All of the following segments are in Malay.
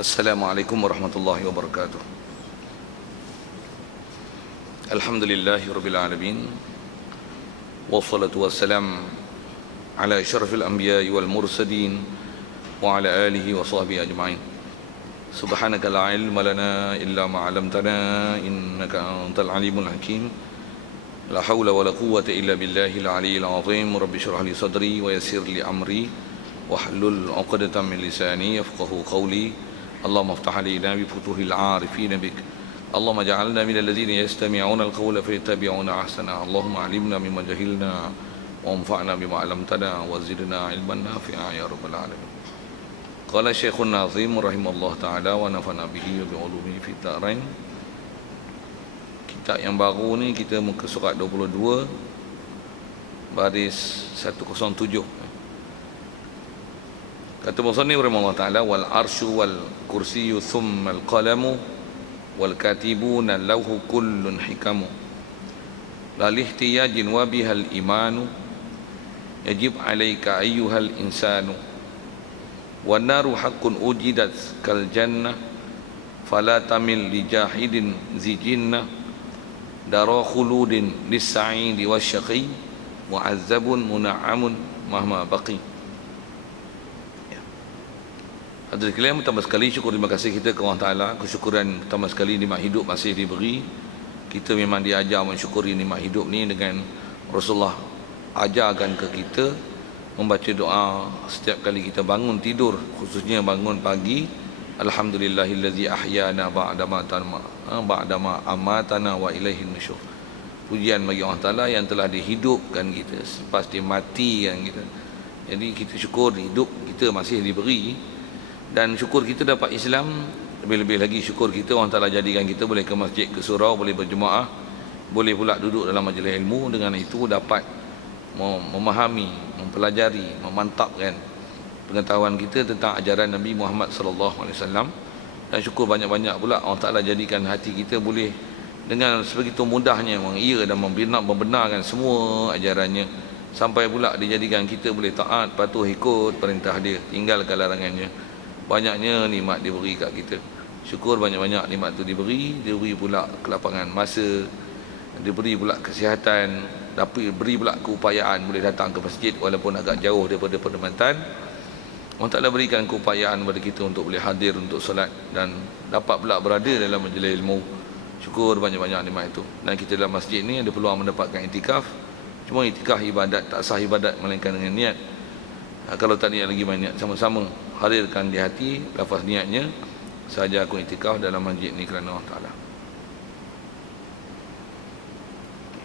Assalamualaikum warahmatullahi wabarakatuh. Alhamdulillahi rabbil alamin. Wassalatu wassalam ala asyrafil anbiya'i wal mursalin wa ala alihi wa sahbihi ajma'in. Subhanaka la ilma lana illa ma 'allamtana innaka antal alimul hakim. La haula wa la quwwata illa billahil aliyyil azim. Rabbi shrah li sadri wa yassir li amri wahlul 'uqdatam min lisani yafqahu qawli. اللهم افتح علينا بفتوح العارفين بك اللهم اجعلنا من الذين يستمعون القول فيتبعون احسنه اللهم علمنا مما جهلنا وانفعنا بما علمتنا وزدنا علما نافعا يا رب العالمين. قال الشيخ الناظم رحمه الله تعالى ونفعنا به وبعلومه في الدارين. Kitab yang baru ni kita muka surat 22 baris 107. Kata musannif rahimahullah taala wal arsyu wal kursiyyu thumma al qalamu wal katibuna lahu kullun hikamu la lihtiyajin wa bihal imanu yajib alayka ayyuhal insanu wan naru haqqun ujidat kal jannah fala tamil li jahidin zijinna dara khuludin lis sa'idi wasyaqi mu'azzabun muna'amun mahma baqi. Hadirin sekalian, pertama sekali syukur terima kasih kita ke Allah Ta'ala. Kesyukuran pertama sekali nikmat hidup masih diberi. Kita memang diajar mensyukuri nikmat hidup ni dengan Rasulullah ajarkan ke kita membaca doa setiap kali kita bangun tidur, khususnya bangun pagi. Alhamdulillahillazi ahyana ba'dama amatana wa ilaihin nusyur. Pujian bagi Allah Ta'ala yang telah dihidupkan kita selepas dia matikan kita. Jadi kita syukur hidup kita masih diberi. Dan syukur kita dapat Islam, lebih-lebih lagi syukur kita Allah Ta'ala jadikan kita boleh ke masjid, ke surau, boleh berjemaah, boleh pula duduk dalam majlis ilmu. Dengan itu dapat memahami, mempelajari, memantapkan pengetahuan kita tentang ajaran Nabi Muhammad sallallahu alaihi wasallam. Dan syukur banyak-banyak pula Allah Ta'ala jadikan hati kita boleh dengan sebegitu mudahnya mengira dan membenarkan semua ajarannya, sampai pula dijadikan kita boleh taat, patuh, ikut perintah dia, tinggalkan larangannya. Banyaknya nikmat diberi kat kita. Syukur banyak-banyak nikmat tu diberi pula kelapangan masa, diberi pula kesihatan, diberi pula keupayaan boleh datang ke masjid walaupun agak jauh daripada pertematan. Allah Ta'ala berikan keupayaan kepada kita untuk boleh hadir untuk solat dan dapat pula berada dalam majlis ilmu. Syukur banyak-banyak nikmat itu. Dan kita dalam masjid ni ada peluang mendapatkan itikaf. Cuma itikaf ibadat, tak sah ibadat melainkan dengan niat. Kalau tak niat lagi banyak, sama-sama hadirkan di hati lafaz niatnya, saja aku itikaf dalam masjid ni kerana Allah Ta'ala.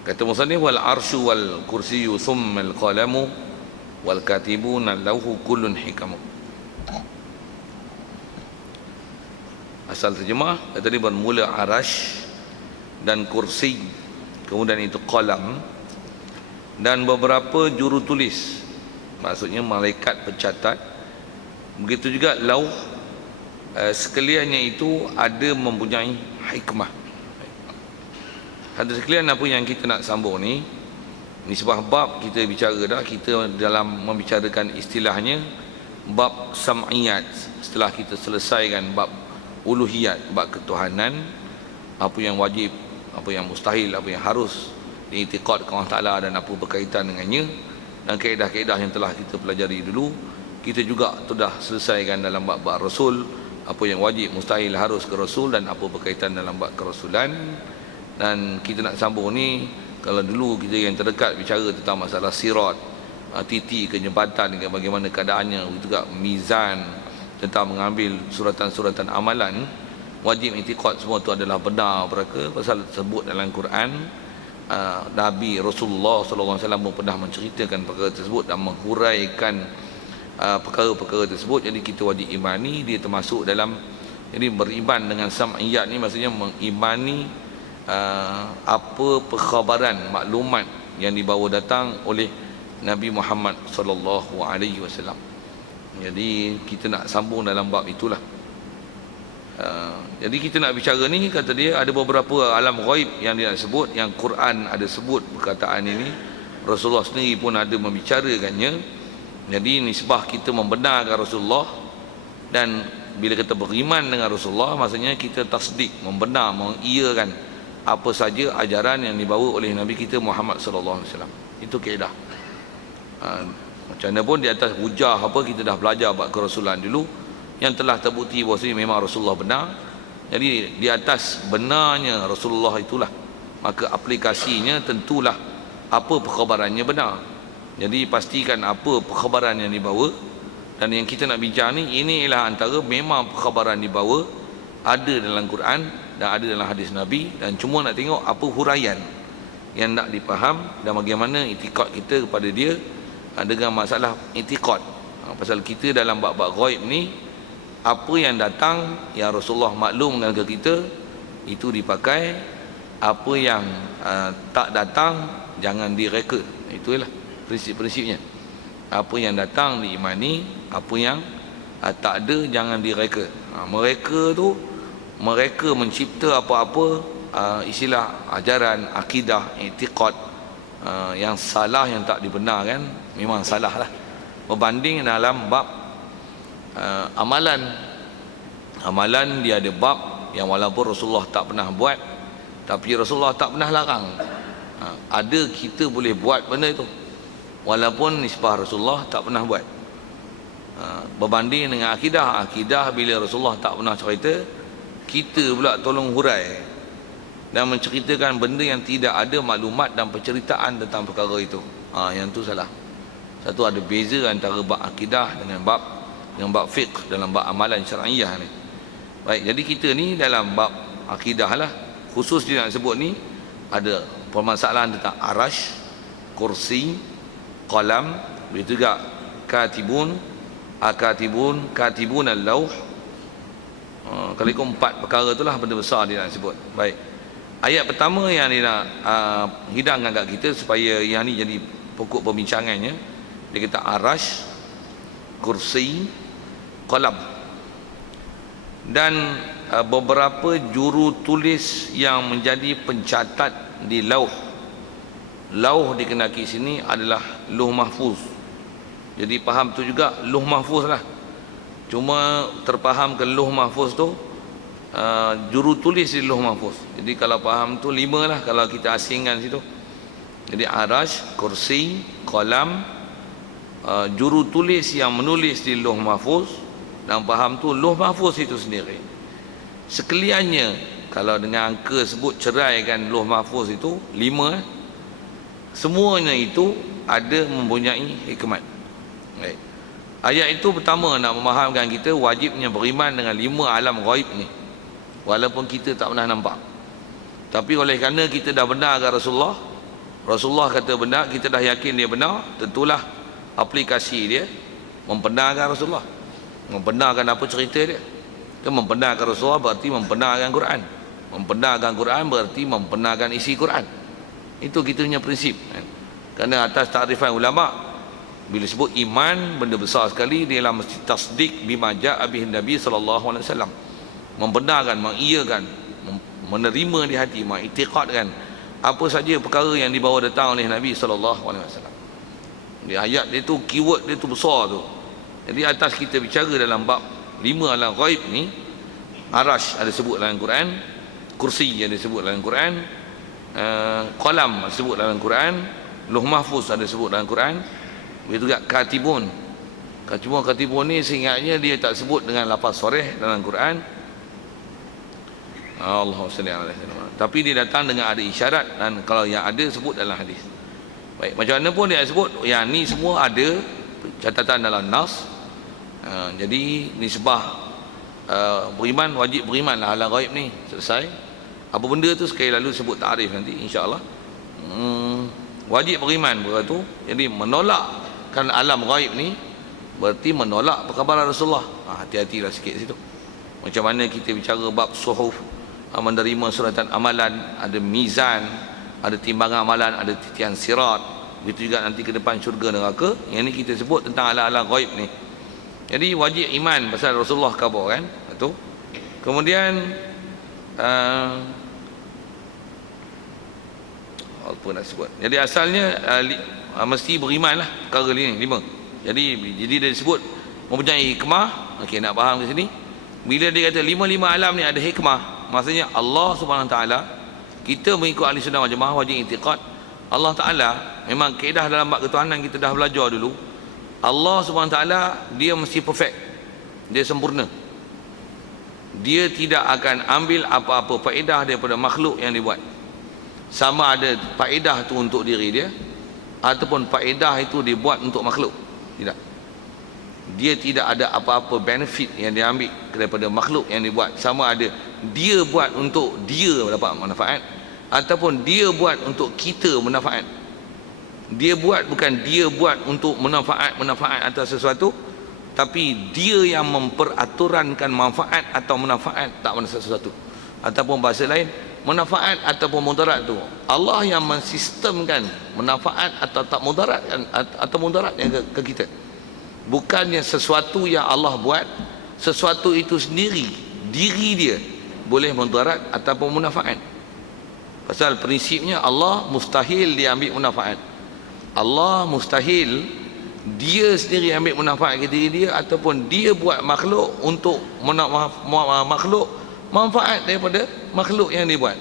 Kata musannif wal arsyu wal kursiyyu thumma al qalamu wal katibuna lahu kullun hikamu. Asal terjemah tadi bermula arash dan kursi, kemudian itu qalam dan beberapa juru tulis, maksudnya malaikat pencatat. Begitu juga lauh, sekaliannya itu ada mempunyai hikmah. Hadirin sekalian, apa yang kita nak sambung ni sebuah bab kita bicara dah. Kita dalam membicarakan istilahnya bab sam'iyat. Setelah kita selesaikan bab uluhiyat, bab ketuhanan, apa yang wajib, apa yang mustahil, apa yang harus diiktikad ke Allah Ta'ala dan apa berkaitan dengannya, dan kaedah-kaedah yang telah kita pelajari dulu. Kita juga sudah selesaikan dalam bab-bab Rasul, apa yang wajib, mustahil, harus ke Rasul dan apa berkaitan dalam bab kerasulan. Dan kita nak sambung ni, kalau dulu kita yang terdekat bicara tentang masalah sirat, titi ke jembatan, bagaimana keadaannya, juga mizan, tentang mengambil suratan-suratan amalan, wajib i'tiqad semua itu adalah benar mereka, pasal tersebut dalam Quran. Nabi Rasulullah sallallahu alaihi wasallam pun pernah menceritakan perkara tersebut dan menghuraikan perkara-perkara tersebut. Jadi kita wajib imani dia termasuk dalam, jadi beriman dengan sam'iyat ni maksudnya mengimani apa perkhabaran, maklumat yang dibawa datang oleh Nabi Muhammad sallallahu alaihi wasallam. Jadi kita nak sambung dalam bab itulah. Jadi kita nak bicara ni, kata dia ada beberapa alam ghaib yang dia nak sebut, yang Quran ada sebut perkataan ini, Rasulullah sendiri pun ada membicarakannya. Jadi nisbah kita membenarkan Rasulullah dan bila kita beriman dengan Rasulullah, maksudnya kita tasdik, membenar, mengiyakan apa saja ajaran yang dibawa oleh Nabi kita Muhammad sallallahu alaihi wasallam. Itu kaedah. Macam mana pun di atas hujah apa, kita dah belajar bab kerasulan dulu yang telah terbukti bahawa memang Rasulullah benar. Jadi di atas benarnya Rasulullah itulah, maka aplikasinya tentulah apa perkhabarannya benar. Jadi pastikan apa perkhabaran yang dibawa. Dan yang kita nak bincang ni, ini ialah antara memang perkhabaran dibawa ada dalam Quran dan ada dalam hadis Nabi, dan cuma nak tengok apa huraian yang nak dipaham dan bagaimana itikad kita kepada dia dengan masalah itikad. Pasal kita dalam bab-bab ghaib ni, apa yang datang yang Rasulullah maklumkan ke kita itu dipakai, apa yang tak datang jangan direka. Itulah prinsip-prinsipnya. Apa yang datang diimani, apa yang tak ada jangan direka. Mereka mencipta apa-apa istilah ajaran, akidah, i'tiqad yang salah, yang tak dibenarkan, memang salah lah. Berbanding dalam bab amalan dia ada bab yang walaupun Rasulullah tak pernah buat, tapi Rasulullah tak pernah larang. Ada kita boleh buat benda itu walaupun nisbah Rasulullah tak pernah buat. Berbanding dengan akidah bila Rasulullah tak pernah cerita, kita pula tolong hurai dan menceritakan benda yang tidak ada maklumat dan penceritaan tentang perkara itu. Yang tu salah. Satu, ada beza antara bab akidah dengan bab fiqh dalam bab amalan syar'iyah ni. Baik, jadi kita ni dalam bab akidah lah, khusus dia nak sebut ni, ada permasalahan tentang arash, kursi, qalam, begitu juga katibun al-lauh. Kalau ikut 4 perkara itulah benda besar dia nak sebut. Baik, ayat pertama yang dia nak hidangkan kat kita supaya yang ni jadi pokok perbincangannya, dia kata arash, kursi, qalam, dan beberapa juru tulis yang menjadi pencatat di lauh. Lauh dikenaki sini adalah Lauh Mahfuz. Jadi faham tu juga Lauh Mahfuz lah. Cuma terfaham ke Lauh Mahfuz tu juru tulis di Lauh Mahfuz. Jadi kalau faham tu 5 lah kalau kita asingkan situ. Jadi arash, kursi, qalam, juru tulis yang menulis di Lauh Mahfuz, dan faham tu Lauh Mahfuz itu sendiri. Sekaliannya kalau dengan angka sebut ceraikan Lauh Mahfuz itu 5, semuanya itu ada mempunyai hikmat. Baik. Ayat itu pertama nak memahamkan kita wajibnya beriman dengan 5 alam ghaib ni, walaupun kita tak pernah nampak. Tapi oleh kerana kita dah benarkan Rasulullah kata benar, kita dah yakin dia benar, tentulah aplikasi dia membenarkan Rasulullah, membenarkan apa cerita dia. Membenarkan Rasulullah berarti membenarkan Quran. Membenarkan Quran berarti membenarkan isi Quran. Itu kita punya prinsip. Kerana atas takrifan ulama, bila sebut iman, benda besar sekali, dia ialah mesti tasdik bima ja'a bihi Nabi sallallahu alaihi wasallam. Membenarkan, mengiyakan, menerima di hati, mengiktikadkan apa saja perkara yang dibawa datang oleh Nabi sallallahu alaihi wasallam. Di ayat dia tu, keyword dia tu besar tu. Jadi atas kita bicara dalam bab 5 alam ghaib ni, arash ada sebut dalam Quran, kursi ada sebut dalam Quran, qalam disebut dalam Quran, Lauh Mahfuz ada sebut dalam Quran, begitu juga katibun ni seingatnya dia tak sebut dengan lafaz sharih dalam Quran. Allahu salli alaihi wasallam. Tapi dia datang dengan ada isyarat, dan kalau yang ada sebut dalam hadis. Baik, macam mana pun dia sebut, yang ni semua ada catatan dalam nas. Jadi nisbah beriman, wajib beriman lah alam ghaib ni. Selesai. Apa benda tu sekali lalu sebut takrif nanti insya-Allah. Wajib beriman berarti tu. Jadi menolakkan alam ghaib ni berarti menolak perkabaran Rasulullah. Hati-hatilah sikit situ. Macam mana kita bicara bab suhuf, menerima suratan amalan, ada mizan, ada timbangan amalan, ada titian sirat. Begitu juga nanti ke depan syurga neraka. Yang ni kita sebut tentang alam-alam ghaib ni. Jadi wajib iman pasal Rasulullah khabar kan. Itu. Kemudian apa nak sebut. Jadi asalnya mesti beriman lah perkara ni 5. Jadi dia disebut mempunyai hikmah. Okey, nak faham ke sini. Bila dia kata lima alam ni ada hikmah, maksudnya Allah Subhanahu Taala, kita mengikut ahli sunnah wal jamaah wajib i'tiqad Allah Taala memang kaedah dalam bab ketuhanan kita dah belajar dulu. Allah Subhanahu Taala dia mesti perfect, dia sempurna. Dia tidak akan ambil apa-apa faedah daripada makhluk yang dibuat, sama ada faedah tu untuk diri dia ataupun faedah itu dibuat untuk makhluk. Tidak, dia tidak ada apa-apa benefit yang dia ambil daripada makhluk yang dibuat, sama ada dia buat untuk dia dapat manfaat ataupun dia buat untuk kita manfaat. Dia buat bukan dia buat untuk manfaat atas sesuatu, tapi dia yang memperaturankan manfaat atau manfaat tak mana sesuatu. Ataupun bahasa lain, manfaat ataupun mudarat tu Allah yang mensistemkan manfaat atau tak mudarat atau mudarat yang ke kita. Bukannya sesuatu yang Allah buat, sesuatu itu sendiri diri dia boleh mudarat ataupun manfaat. Pasal prinsipnya Allah mustahil dia ambil manfaat. Allah mustahil dia sendiri ambil manfaat ke diri dia ataupun dia buat makhluk untuk makhluk manfaat daripada makhluk yang dia buat.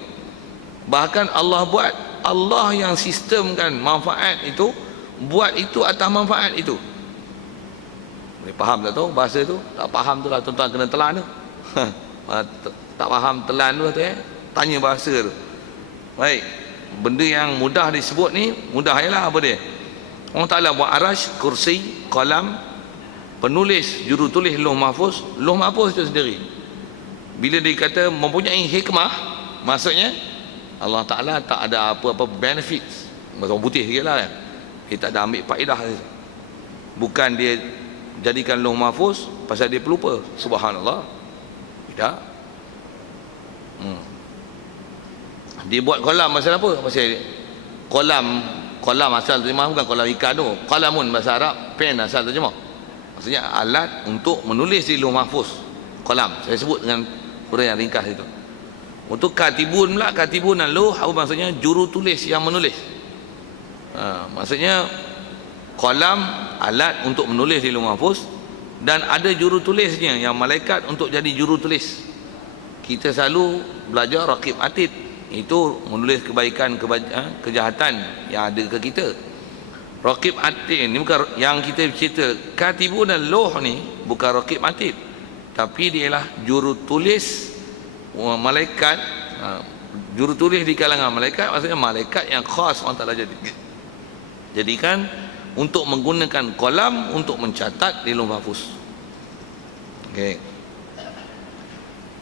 Bahkan Allah buat, Allah yang sistemkan manfaat itu, buat itu atas manfaat itu. Boleh faham tak tu bahasa tu? Tak faham tu lah tuan-tuan kena telan tu. Tak faham telan tu tanya bahasa tu. Baik, benda yang mudah disebut ni, mudah ialah apa dia? Allah Ta'ala buat arash, kursi, qalam, penulis, jurutulis, lauh mahfuz. Lauh mahfuz itu sendiri, bila dia kata mempunyai hikmah, maksudnya Allah Ta'ala tak ada apa-apa benefits. Macam putih sikit lah kan, dia tak ada ambil faedah. Bukan dia jadikan lauh mahfuz pasal dia pelupa, subhanallah. Tidak. Dia buat kolam pasal apa? Pasal kolam asal terjemah bukan kolam ikan tu. Qalamun bahasa Arab, pen asal terjemah. Maksudnya alat untuk menulis di lauh mahfuz. Kolam, saya sebut dengan huraian yang ringkas itu. Untuk katibun pula, katibun dan lauh apa maksudnya? Juru tulis yang menulis. Maksudnya kolam alat untuk menulis di lauh mahfuz, dan ada juru tulisnya yang malaikat untuk jadi juru tulis. Kita selalu belajar raqib atid, itu menulis kebaikan kejahatan yang ada ke kita. Raqib atid ni bukan yang kita cerita. Katibun dan lauh ni bukan raqib atid, tapi dia ialah juru tulis malaikat. Juru tulis di kalangan malaikat, maksudnya malaikat yang khas Allah Ta'ala jadikan untuk menggunakan kolam untuk mencatat di lauh mahfuz. Okay.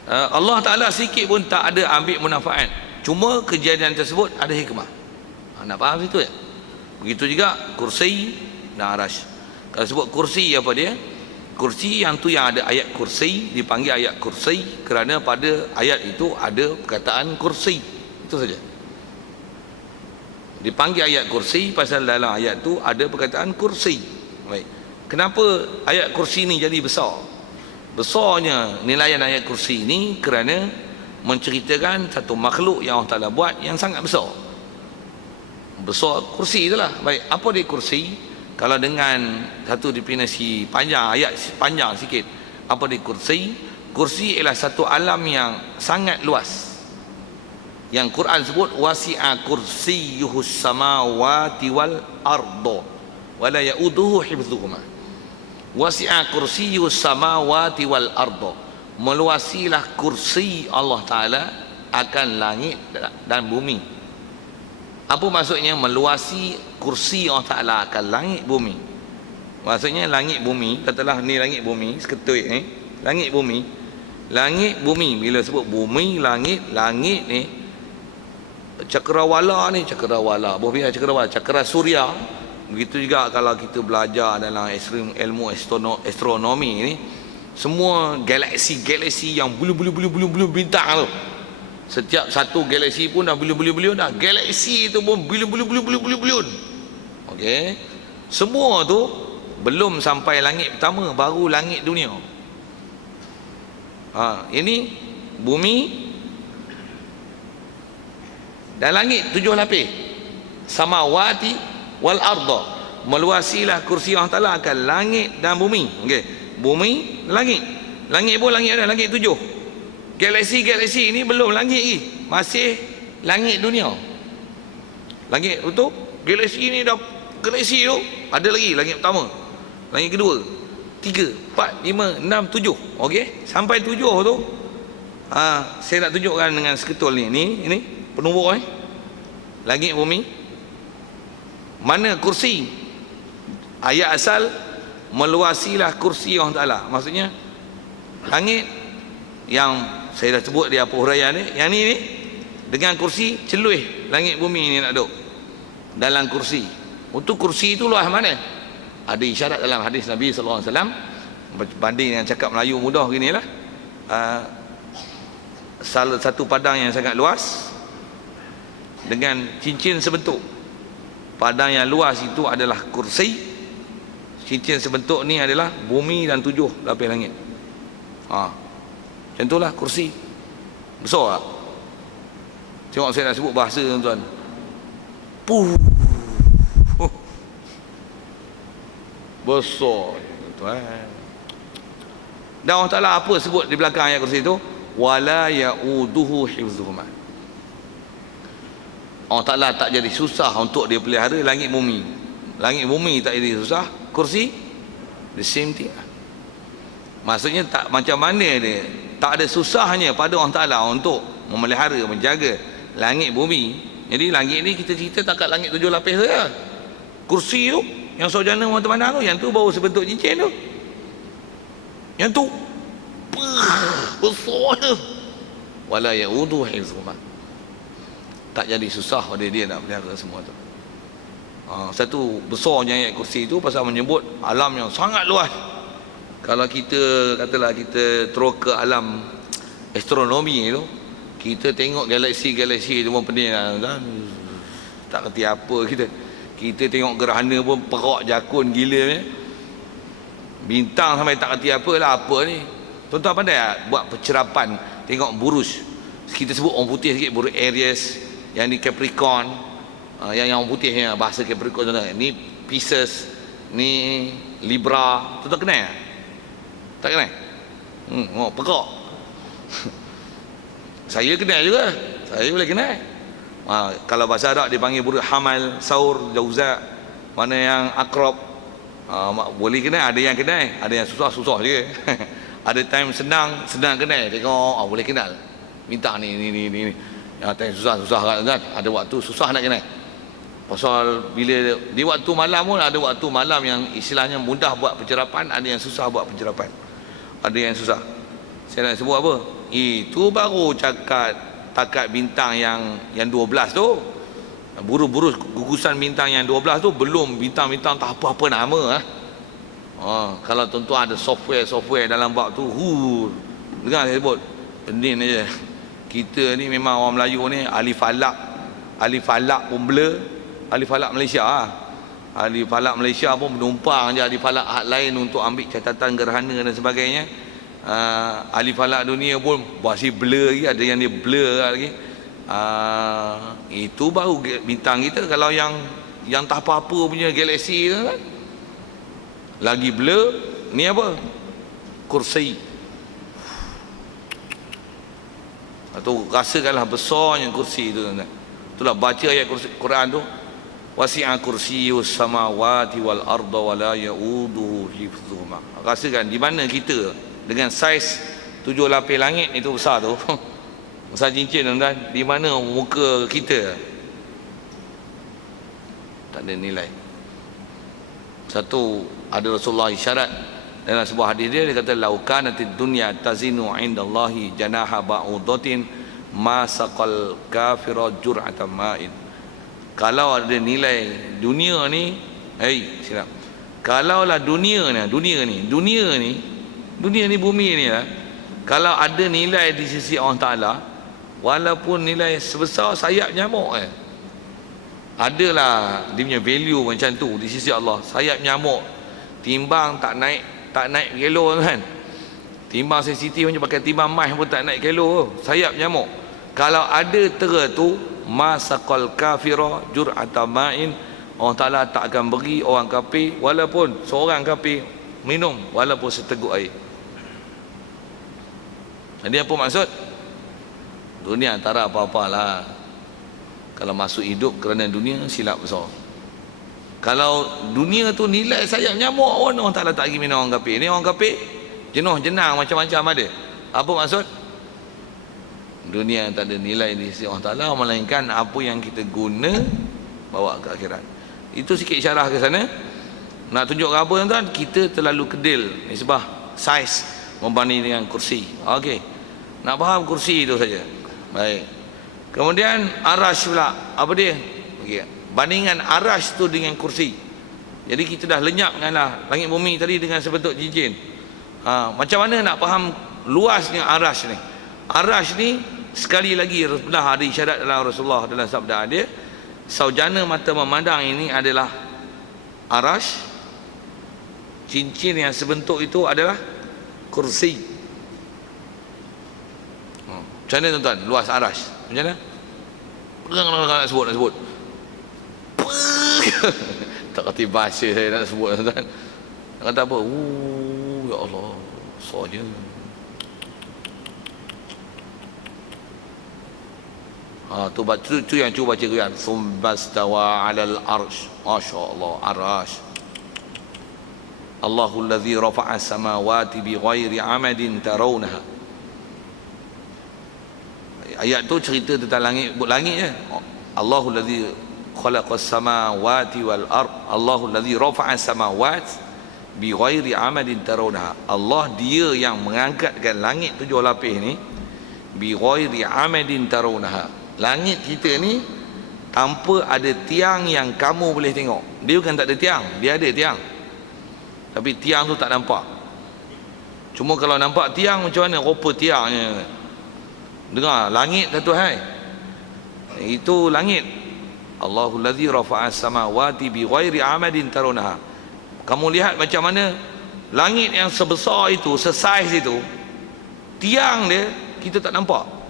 Allah Ta'ala sikit pun tak ada ambil manfaat, cuma kejadian tersebut ada hikmah. Nak faham situ ya? Begitu juga kursi dan arash. Kalau sebut kursi, apa dia? Kursi yang tu yang ada ayat kursi dipanggil ayat kursi kerana pada ayat itu ada perkataan kursi. Itu saja. Dipanggil ayat kursi pasal dalam ayat tu ada perkataan kursi. Baik. Kenapa ayat kursi ni jadi besar? Besarnya nilaian ayat kursi ni kerana menceritakan satu makhluk yang Allah Ta'ala buat yang sangat besar. Besar kursi itulah. Baik, apa dia kursi? Kalau dengan satu definisi panjang, ayat panjang sikit, apa dia kursi? Kursi ialah satu alam yang sangat luas, yang Quran sebut wasi'a kursiyyuhus samawati wal arda wa la ya'uduhu hifdzuhuma. Wasi'a kursiyyuhus samawati wal arda, meluasilah kursi Allah Ta'ala akan langit dan bumi. Apa maksudnya meluasi kursi Allah Ta'ala akan langit bumi? Maksudnya langit bumi, katalah ni langit bumi seketul ni, langit bumi. Langit bumi, bila sebut bumi, langit ni cakrawala ni, cakrawala, buah cakrawala, cakra suria. Begitu juga kalau kita belajar dalam ilmu astronomi ni, semua galaksi yang bulu bintang tu, setiap satu galaksi pun dah bulu dah. Galaksi tu pun bulu. Okey, semua tu belum sampai langit pertama, baru langit dunia. Ini bumi dan langit 7 lapis. Samawati wal arda, meluasilah kursi Allah Ta'ala akan langit dan bumi. Okey, bumi, langit. Langit pun langit ada, langit 7. Galaksi ini belum langit lagi, masih langit dunia. Langit tu, galaksi ni dah, galaksi tu ada lagi langit pertama, langit kedua, 3, 4, 5, 6, 7. Okey, sampai 7 tu saya nak tunjukkan dengan seketul ni. Ini penumbuk langit bumi. Mana kursi? Ayat asal meluasilah kursi Allah Ta'ala. Maksudnya langit yang saya dah sebut di Abu Hurairah ni, yang ni dengan kursi celuih langit bumi ni nak duduk dalam kursi. Untuk kursi itu luas mana? Ada isyarat dalam hadis Nabi SAW, berbanding dengan cakap Melayu mudah gini lah. Salah satu padang yang sangat luas dengan cincin sebentuk. Padang yang luas itu adalah kursi, cincin sebentuk ni adalah bumi dan 7 lapis langit. Macam itulah kursi. Besar tak? Tengok saya nak sebut bahasa tuan-tuan. Besar tuan. Dan Allah Ta'ala apa sebut di belakang ayat kursi itu? Wala ya'uduhu hifzuhuma. Allah Ta'ala tak jadi susah untuk dia pelihara langit bumi. Langit bumi tak jadi susah, kursi the same thing. Maksudnya tak macam mana dia, tak ada susahnya pada Allah Ta'ala untuk memelihara, menjaga langit bumi. Jadi langit ni kita cerita tak kat langit 7 lapis saja. Kursi tu yang sarjana mana-mana tu, yang tu baru sebentuk cincin tu. Yang tu besar tu. Wala ya'udu hifzuhuma. Tak jadi susah pada dia nak pelihara semua tu. Satu besarnya ayat kursi itu pasal menyebut alam yang sangat luas. Kalau kita katalah kita terus ke alam astronomi itu, kita tengok galaksi-galaksi itu pun pening kan? Tak kerti apa kita tengok gerhana pun perak jakun gila ni. Bintang sampai tak kerti apalah apa ni. Tuan-tuan pandai tak buat pencerapan tengok burus. Kita sebut orang putih sikit, burus Aries, yang ni Capricorn, yang orang putihnya bahasa Capricorn tu. Ni Pisces, ni Libra. Tuan-tuan kenal tak? Tak kenal? Perak. Saya kenal juga. Saya boleh kenal. Kalau bahasa Arab dia panggil buruk Hamal, Saur, Jauzak. Mana yang Akrab, boleh kenal. Ada yang kenal, ada yang susah je. Ada time senang kenal. Tengok boleh kenal. Minta ni. Yang time susah kan. Ada waktu susah nak kenal. Pasal bila di waktu malam pun ada waktu malam yang istilahnya mudah buat pencerapan, ada yang susah buat pencerapan. Ada yang susah. Saya nak sebut apa? Itu baru cakap takat bintang yang 12 tu. Burus-burus gugusan bintang yang 12 tu belum bintang-bintang tak apa-apa nama. Kalau tuan-tuan ada software dalam bab tu, dengar saya sebut, pening aja. Kita ni memang orang Melayu ni ahli falak pun blur. Ahli falak Malaysia ahli falak Malaysia pun menumpang je ahli falak lain untuk ambil catatan gerhana dan sebagainya. Ahli falak dunia pun masih blur lagi, ada yang dia blur lagi. Itu baru bintang kita. Kalau yang tak apa-apa punya galaksi kan lagi blur. Ni apa? Kursi. Atau rasakanlah besarnya kursi itu. Itulah baca ayat Quran tu, wasi'a kursiyyus samawati wal arda wa la ya'uduhu hifdzuhuma. Rasakan di mana kita dengan saiz 7 lapis langit itu besar tu. Besar cincin tuan-tuan. Di mana muka kita? Tak ada nilai. Satu, ada Rasulullah isyarat dalam sebuah hadis dia kata, lau kanatid dunya tazinu indallahi janaha ba'udatin ma saqal kafira jur'atan ma'in. Kalau ada nilai dunia ni, silap. Kalaulah dunia ni bumi ni lah, kalau ada nilai di sisi Allah Ta'ala, walaupun nilai sebesar sayap nyamuk adalah dia punya value macam tu di sisi Allah. Sayap nyamuk timbang tak naik kilo kan. Timbang sensitif macam pakai timbang mas pun tak naik kilo. Sayap nyamuk kalau ada tera tu, masaqal kafira jur'atan ma'in, Allah Ta'ala tak akan beri orang kafir, walaupun seorang kafir, minum walaupun seteguk air. Jadi apa maksud? Dunia antara apa-apalah. Kalau masuk hidup kerana dunia, silap besar. Kalau dunia tu nilai sayap nyamuk, orang Ta'ala tak pergi minum orang kafir. Ni orang kafir jenuh jenang macam-macam ada. Apa maksud? Dunia tak ada nilai di sisi Allah Ta'ala, melainkan apa yang kita guna bawa ke akhirat. Itu sikit syarah ke sana. Nak tunjuk apa tuan-tuan? Kita terlalu kedil nisbah saiz membanding dengan kursi. Okey, nak faham kursi itu saja. Baik. Kemudian arash pula, apa dia? Okey, bandingan arash tu dengan kursi. Jadi kita dah lenyap dengan langit bumi tadi dengan sebentuk cincin. Macam mana nak faham luasnya arash ni? Arash ni sekali lagi pernah ada isyarat dalam Rasulullah dalam sabda dia, saujana mata memandang ini adalah arash, cincin yang sebentuk itu adalah kursi. Macam mana tuan-tuan luas arash? Macam mana? Nak sebut tak kerti bahasa saya nak sebut tuan-tuan. Nak kata apa? Ya Allah, soalnya tu yang cuba baca kan, sumbastawa 'alal arsh. Masya-Allah, arsh. Allahul ladzi rafa'a samawati bighairi 'amadin tarawnaha. Ayat tu cerita tentang langit, langit je. Allahul ladzi khalaqas samawati wal ard. Allahul ladzi rafa'a samawati bighairi 'amadin tarawnaha. Allah dia yang mengangkatkan langit 7 lapis ni bighairi 'amadin tarawnaha. Langit kita ni tanpa ada tiang yang kamu boleh tengok. Dia bukan tak ada tiang, dia ada tiang, tapi tiang tu tak nampak. Cuma kalau nampak tiang, macam mana rupa tiangnya? Dengar, langit satu hai, itu langit. Allahul ladzi rafa'a samawati bighairi 'amadin tarawnaha. Kamu lihat macam mana langit yang sebesar itu, sesaiz itu, tiang dia kita tak nampak.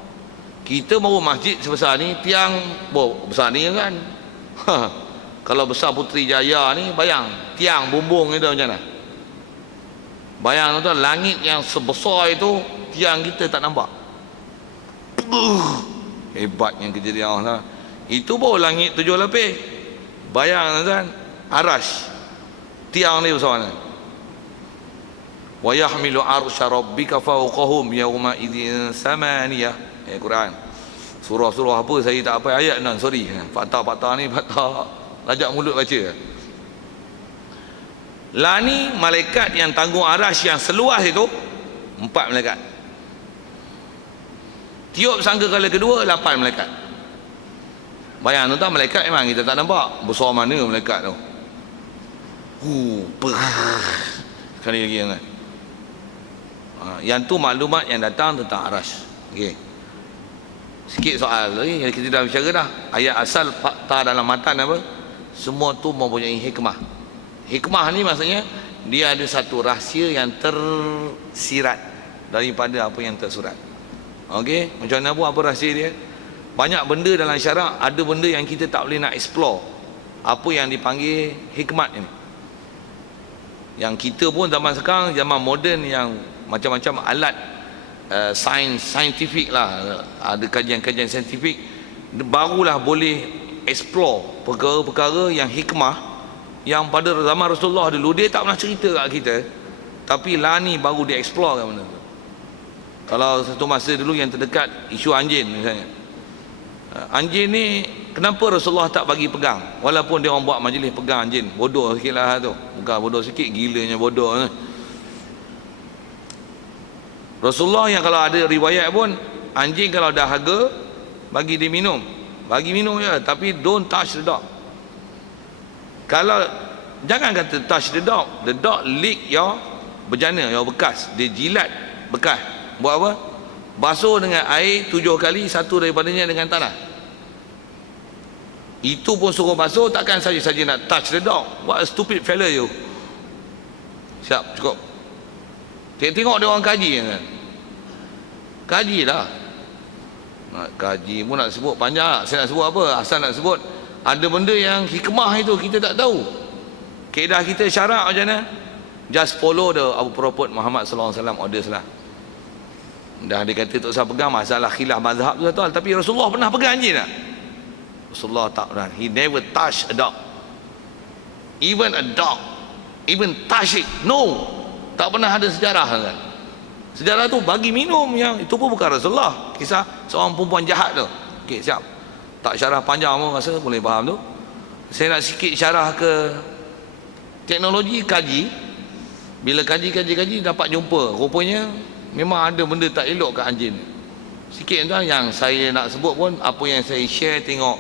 Kita baru masjid sebesar ni, tiang besar ni kan. Kalau besar Putrajaya ni, bayang tiang bumbung itu macam mana? Bayang tu, langit yang sebesar itu, tiang kita tak nampak. Hebatnya kejadian Allah. Itu baru langit 7 lapis. Bayang kan, arash, tiang ni besar mana? Wa yahmilu arsya rabbika fawqahum yawma idzin samaniyah. Quran. Surah-surah apa saya tak apa ayat nan, sorry. Patah-patah ni patah lajak mulut baca. Lah ni malaikat yang tanggung arash yang seluas itu 4 malaikat. Tiup sangkakala kedua 8 malaikat. Bayang tu tak, malaikat memang kita tak nampak. Besar mana malaikat tu. Sekali lagi kan. Yang tu maklumat yang datang tentang arash. Okey. Sikit soal lagi, kita dah bicara dah. Ayat asal fakta dalam matan apa? Semua tu mempunyai hikmah. Hikmah ni maksudnya dia ada satu rahsia yang tersirat daripada apa yang tersurat. Okey, macam mana pun apa rahsia dia? Banyak benda dalam syarak, ada benda yang kita tak boleh nak explore. Apa yang dipanggil hikmat ini. Yang kita pun zaman sekarang, zaman moden yang macam-macam alat saintifik lah, ada kajian-kajian saintifik, barulah boleh explore perkara-perkara yang hikmah yang pada zaman Rasulullah dulu dia tak pernah cerita kat kita, tapi lah ni baru dia explore kat mana tu. Kalau satu masa dulu yang terdekat isu anjing misalnya, anjing ni kenapa Rasulullah tak bagi pegang, walaupun dia orang buat majlis pegang anjing? Bodoh sikit lah tu, bukan bodoh sikit, gilanya bodoh tu. Rasulullah yang kalau ada riwayat pun, anjing kalau dah haga bagi dia minum, bagi minum je, tapi don't touch the dog. Kalau jangan kata touch the dog lick your bejana, your bekas, dia jilat bekas. Buat apa? Basuh dengan air 7 kali, satu daripadanya dengan tanah. Itu pun suruh basuh, takkan saja-saja nak touch the dog. What a stupid fella you. Siap, cukup. Tengok dia orang kaji kan. Kaji lah. Nak kaji pun nak sebut panjang. Saya nak sebut apa? Asal nak sebut ada benda yang hikmah itu kita tak tahu. Kaedah kita syarak macam mana? Just follow the Prophet Muhammad sallallahu alaihi wasallam orders lah. Dah dia kata tak usah pegang, masalah khilaf mazhab tu satu hal. Tapi Rasulullah pernah pegang anjing tak? Rasulullah tak pernah. He never touch a dog. Even a dog, even touch it, no. Tak pernah ada sejarah kan. Sejarah tu bagi minum, yang itu pun bukan Rasulullah. Kisah seorang perempuan jahat tu. Okey, siap. Tak syarah panjang pun rasa boleh faham tu. Saya nak sikit syarah ke teknologi kaji. Bila kaji dapat jumpa, rupanya memang ada benda tak elok kat anjing. Sikit tuan yang saya nak sebut pun, apa yang saya share, tengok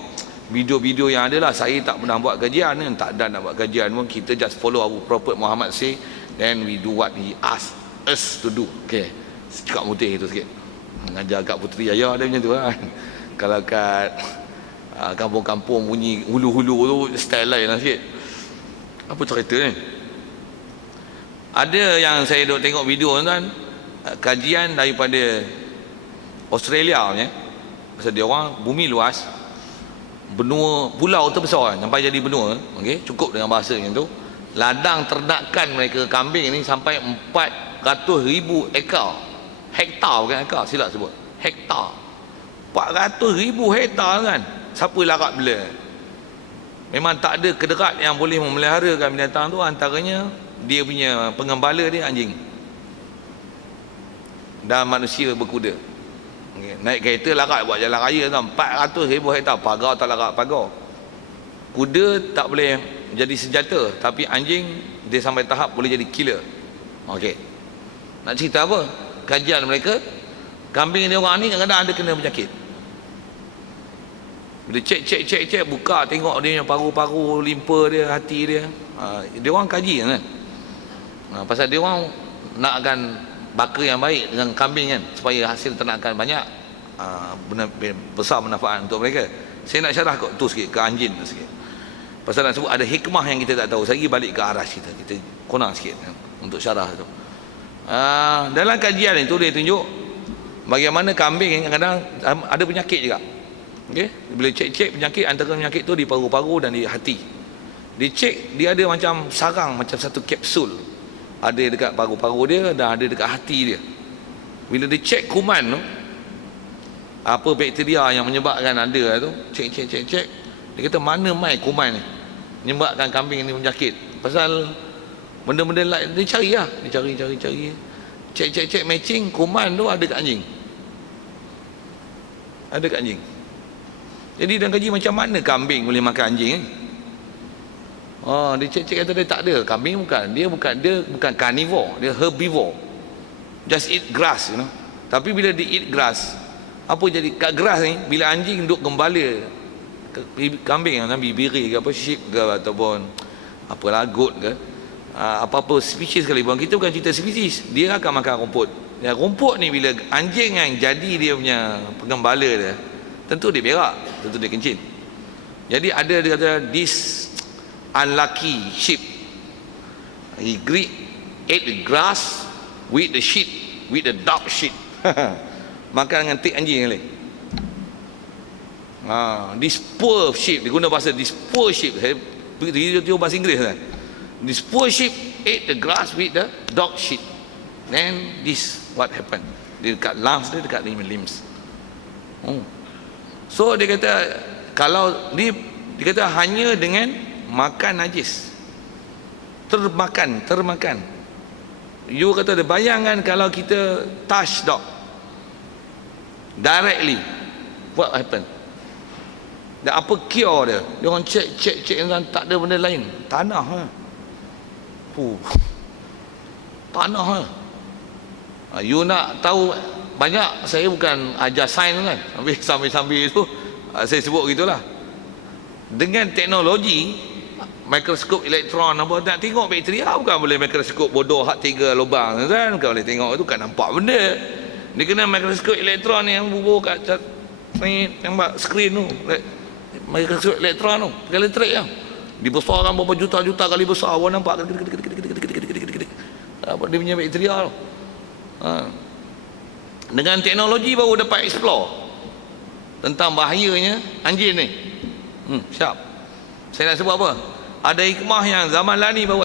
video-video yang ada lah. Saya tak pernah buat kajian kan, tak ada nak buat kajian pun. Kita just follow Abu Prophet Muhammad say, then we do what he ask us to do. Okay, cakap mutih tu sikit. Ngajar kat Putrajaya ada macam tu kan. Kalau kat kampung-kampung bunyi hulu-hulu tu style lain lah sikit. Apa cerita ni? Ada yang saya duk tengok video tuan, kajian daripada Australia punya. Pasal dia orang bumi luas, benua pulau terbesar kan, sampai jadi benua, okey, cukup dengan bahasa macam tu. Ladang ternakan mereka kambing ni sampai 400,000 ekar. Hektar bukan ekar, silap sebut. Hektar. 400,000 hektar kan. Siapa larat bela? Memang tak ada kederat yang boleh memeliharakan binatang tu, antaranya dia punya pengembala dia anjing dan manusia berkuda. Okay. Naik kereta larat buat jalan raya kan, 400,000 hektar, pagar tak larat pagar. Kuda tak boleh jadi senjata, tapi anjing dia sampai tahap boleh jadi killer. Okey, nak cerita apa? Kajian mereka, kambing dia orang ni kadang-kadang ada kena penyakit. Bila cek, buka tengok dia punya paru-paru, limpa dia, hati dia, dia orang kaji kan. Pasal dia orang nakkan baka yang baik dengan kambing kan, supaya hasil ternakan banyak, besar manfaat untuk mereka. Saya nak syarah tu sikit, ke anjing tu sikit. Pasal nak sebut ada hikmah yang kita tak tahu. Saya balik ke aras kita kurang sikit kan, untuk syarah tu. Dalam kajian itu dia tunjuk bagaimana kambing kadang-kadang ada penyakit juga. Okay? Bila cek penyakit, antara penyakit tu di paru-paru dan di hati. Dicek, dia ada macam sarang, macam satu kapsul, ada dekat paru-paru dia dan ada dekat hati dia. Bila dicek kuman tu, apa bakteria yang menyebabkan ada tu, cek, dia kata mana mai kuman ni menyebabkan kambing ni penyakit. Pasal benda-benda lain dia cari lah, dia cari, cek matching, kuman tu ada kat anjing, ada kat anjing. Jadi dan kaji macam mana kambing boleh makan anjing ni? Dia cek kata dia tak ada. Kambing dia bukan carnivore, dia herbivore, just eat grass, you know. Tapi bila dia eat grass, apa jadi kat grass ni, bila anjing duduk gembala kambing, bibiri ke apa, sheep ke ataupun apalah, goat ke, apa-apa spesies sekali pun, kita bukan cerita spesies, dia akan makan rumput. Ya, rumput ni bila anjing yang jadi dia punya penggembala dia, tentu dia berak, tentu dia kencing. Jadi ada dia kata this unlucky sheep, he ate the grass with the shit, with the dog shit. Makan dengan tik anjing ni. This poor sheep, dia guna bahasa this poor sheep. Saya tengok bahasa Inggeris kan. This poor sheep ate the grass with the dog shit. Then this what happened? Dia dekat lungs dia, dekat limbs. So dia kata kalau dia kata hanya dengan makan najis, termakan. You kata dia bayangkan kalau kita touch dog directly, what happen? Dan apa cure dia? Dia orang cek dan tak ada benda lain, tanah tanah. You nak tahu banyak, saya bukan ajar sains kan, sambil tu saya sebut gitulah. Dengan teknologi mikroskop elektron apa, nak tengok bakteria bukan boleh mikroskop bodoh hak 3 lubang kan, bukan boleh tengok itu kan, nampak benda. Dia kena mikroskop elektron yang bubur kat ni, tembak skrin tu, mikroskop elektron tu, elektrik lah, dibesarkan berapa juta-juta kali besar, awak nampak apa dia punya bakteria tu. Dengan teknologi baru dapat explore tentang bahayanya anjing ni. Siap. Saya nak sebut apa? Ada hikmah yang zaman lah ni baru